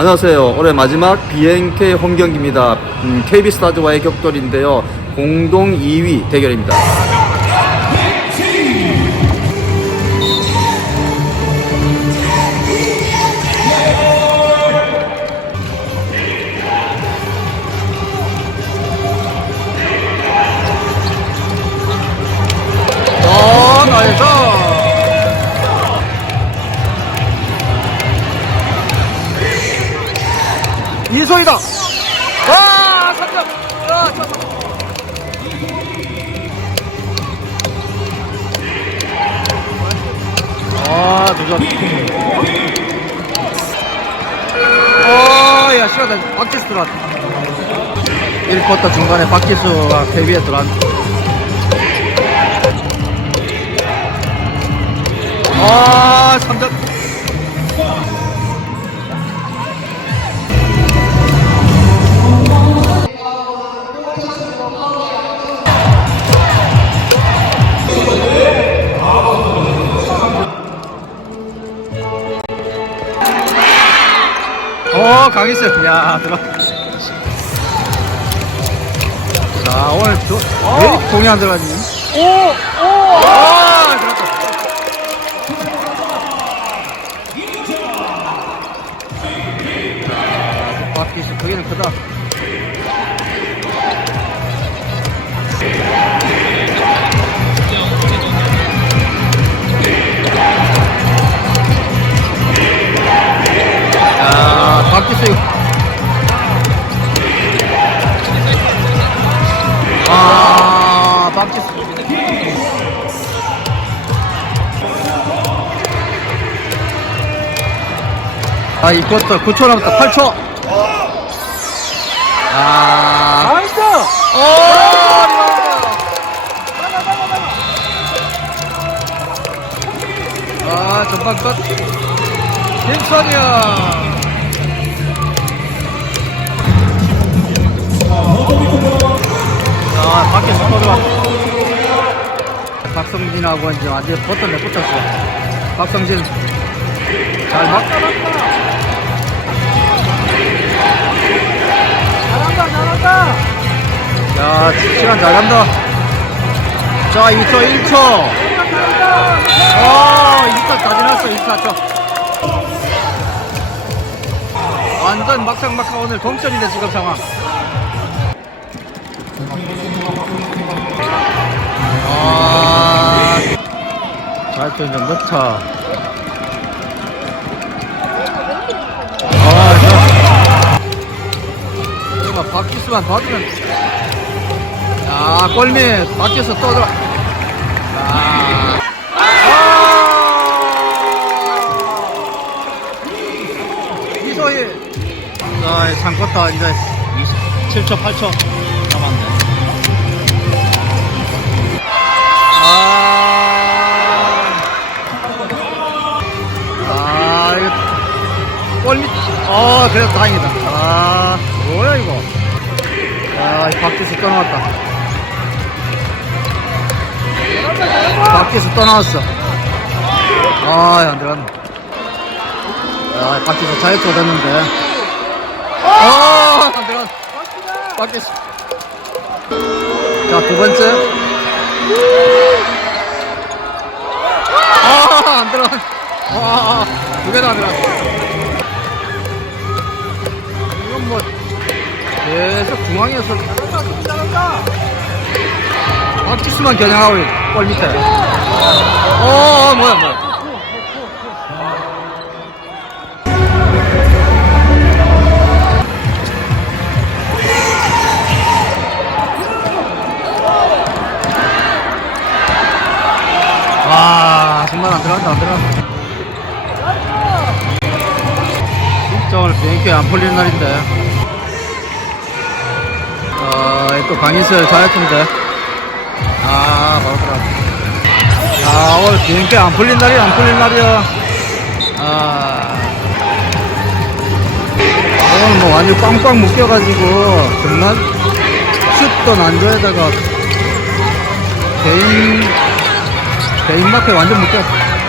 안녕하세요. 올해 마지막 BNK 홈 경기입니다. 음, KB 스타즈와의 격돌인데요. 공동 2위 대결입니다. 이소희다! 와! 3점! 와, 좋았어! 아, 도전. 어, 야, 시간다. 박지수 들어왔다. 1쿼터 중간에 박지수가 데뷔에 들어왔다. 아, 3점. 어, 강희슬. 야, 들어. 자, 오늘 도, 왜 공이 안 들어가지? 오! 오! 아, 들었다. 자, 바퀴스 크기는 크다. 아, 이것도 9초 남았다. 8초. 아. 나이스! 오! 아, 전방 끝. 김선이야. 아, 밖에 스포드가. 박성진하고 이제 완전 버튼 내붙었어. 박성진. 잘 막. 잘한다, 잘한다! 야, 시간 잘 간다. 자, 2초, 1초. 어, 2초 다 지났어, 24초. 완전 막상막하 오늘 동점인데, 지금 상황. 아, 잘좀 좀 넣자. 박지수만 봐주면 야, 골밑 밖에서 또 들어. 아. 이소희. 자, 잠궜다 이제 27초, 8초 남았네. 아. 아, 이거 골밑. 어, 그래도 다행이다. 아, 뭐야 이거. 아, 이 밖에서 떠나왔다. 밖에서 떠나왔어. 아, 안 들어갔네. 야, 밖에서 자유투 됐는데. 아, 안 들어갔네. 밖에서. 자, 두 번째. 아, 안 들어갔네. 아, 아, 아, 두 개도 안 들어갔어. 이건 뭐, 계속 중앙에서 박지수만 겨냥하고 있- 골 밑에. 어, 뭐야, 뭐야. 와, 정말 안 들어간다, 안 들어간다. 오늘 비행기 안 풀리는 날인데. 어, 또 강인슬 잘했던데. 아, 바로 들어갔다. 야, 오늘 비행기 안 풀린 날이야, 안 풀린 날이야. 아. 오늘 뭐 완전 꽝꽝 묶여가지고, 정말 슛도 난조에다가 개인, 개인 마크에 완전 묶였어.